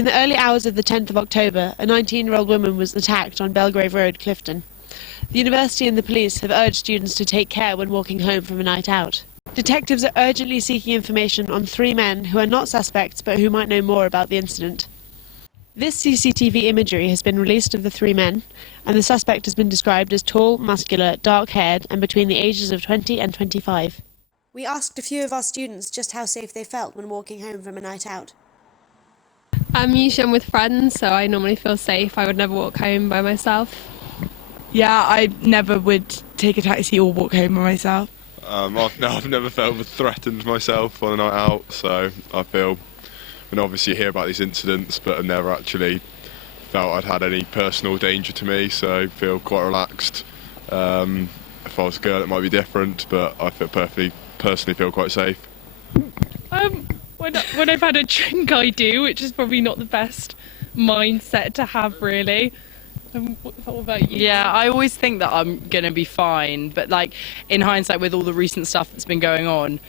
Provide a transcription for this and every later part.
In the early hours of the 10th of October, a 19-year-old woman was attacked on Belgrave Road, Clifton. The university and the police have urged students to take care when walking home from a night out. Detectives are urgently seeking information on 3 men who are not suspects but who might know more about the incident. This CCTV imagery has been released of the 3 men, and the suspect has been described as tall, muscular, dark-haired and between the ages of 20 and 25. We asked a few of our students just how safe they felt when walking home from a night out. Usually I'm with friends, so I normally feel safe. I would never walk home by myself. Yeah, I never would take a taxi or walk home by myself. I've never felt threatened myself on a night out, so I feel, and obviously you hear about these incidents, but I've never actually felt I'd had any personal danger to me, so I feel quite relaxed. If I was a girl it might be different, but I feel personally feel quite safe. When I've had a drink I do, which is probably not the best mindset to have really. What about you? Yeah, I always think that I'm going to be fine, but like in hindsight with all the recent stuff that's been going on,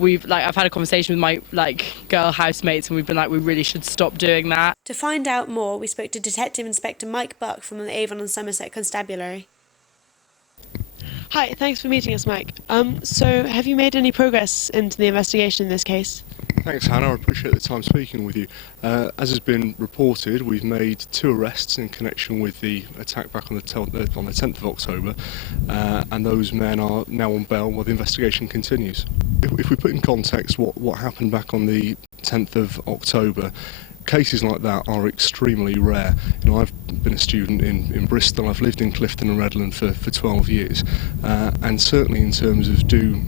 I've had a conversation with my girl housemates and we've been like, we really should stop doing that. To find out more, we spoke to Detective Inspector Mike Buck from the Avon and Somerset Constabulary. Hi, thanks for meeting us, Mike. So have you made any progress into the investigation in this case? Thanks, Hannah. I appreciate the time speaking with you. As has been reported, we've made 2 arrests in connection with the attack back on the 10th of October, and those men are now on bail while the investigation continues. If we put in context what happened back on the 10th of October, cases like that are extremely rare. You know, I've been a student in Bristol, I've lived in Clifton and Redland for 12 years, and certainly in terms of do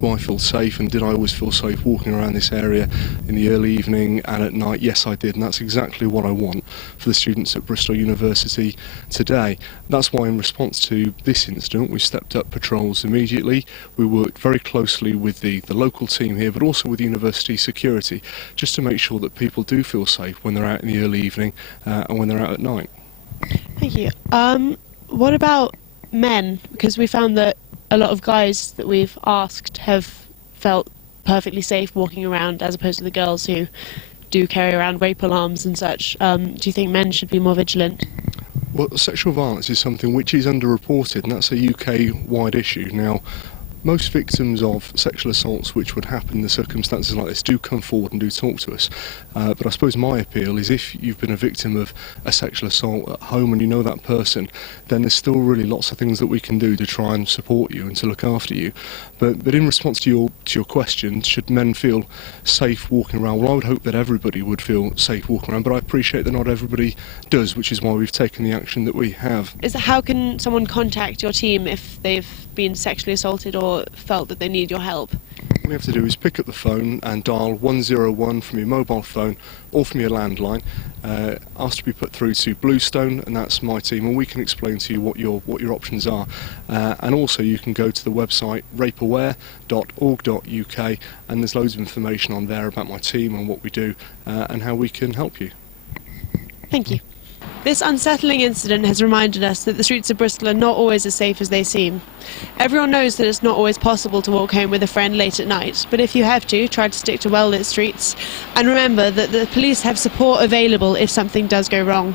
I feel safe and did I always feel safe walking around this area in the early evening and at night? Yes, I did, and that's exactly what I want for the students at Bristol University today. That's why in response to this incident we stepped up patrols immediately. We worked very closely with the local team here, but also with university security, just to make sure that people do feel safe when they're out in the early evening and when they're out at night. Thank you. What about men? Because we found that a lot of guys that we've asked have felt perfectly safe walking around, as opposed to the girls who do carry around rape alarms and such. Do you think men should be more vigilant? Well, sexual violence is something which is underreported, and that's a UK-wide issue. Now, most victims of sexual assaults which would happen in the circumstances like this do come forward and do talk to us. But I suppose my appeal is if you've been a victim of a sexual assault at home and you know that person, then there's still really lots of things that we can do to try and support you and to look after you. But in response to your question, should men feel safe walking around? Well, I would hope that everybody would feel safe walking around, but I appreciate that not everybody does, which is why we've taken the action that we have. How can someone contact your team if they've been sexually assaulted or felt that they need your help? All you have to do is pick up the phone and dial 101 from your mobile phone or from your landline, ask to be put through to Bluestone, and that's my team, and we can explain to you what your options are. And also you can go to the website rapeaware.org.uk, and there's loads of information on there about my team and what we do and how we can help you. Thank you. This unsettling incident has reminded us that the streets of Bristol are not always as safe as they seem. Everyone knows that it's not always possible to walk home with a friend late at night, but if you have to, try to stick to well-lit streets, and remember that the police have support available if something does go wrong.